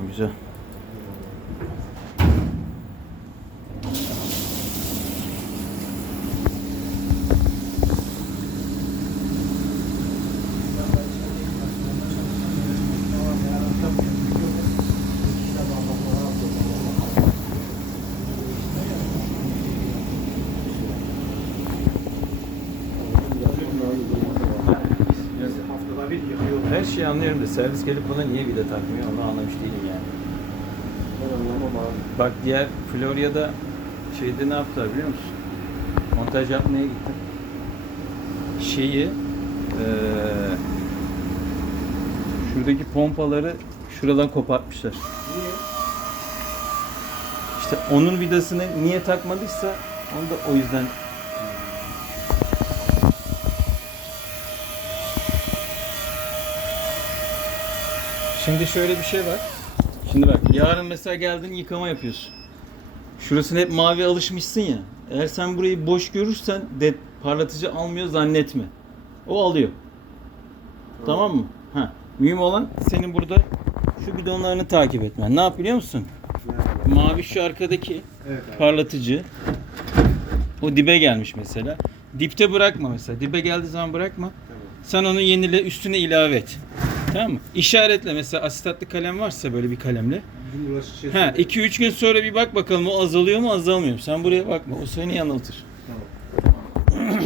Tamam güzel. Bir yıkıyor. Her şeyi anlıyorum da servis gelip buna niye vida takmıyor onu anlamış değilim yani. Ben anlamam abi. Bak diğer Florya'da şeyde ne yaptılar biliyor musun? Montaj yapmaya gittim. Şeyi eee şuradaki pompaları şuradan kopartmışlar. Niye? İşte onun vidasını niye takmadıysa onu da o yüzden Şimdi şöyle bir şey var. Şimdi bak yarın mesela geldin yıkama yapıyorsun. Şurasına hep mavi alışmışsın ya. Eğer sen burayı boş görürsen de parlatıcı almıyor zannetme. O alıyor. Tamam mı? Ha. Mühim olan senin burada şu bidonlarını takip etmen. Ne yap biliyor musun? Mavi şu arkadaki Evet abi. parlatıcı. O dibe gelmiş mesela. Dipte bırakma mesela. Dibe geldiği zaman bırakma. Tamam. Sen onu yenile üstüne ilave et. Tamam mı? İşaretle mesela asitatlı kalem varsa böyle bir kalemle. Ha 2 3 gün sonra bir bak bakalım o azalıyor mu azalmıyor mu? Sen buraya bakma. O seni yanıltır. Tamam.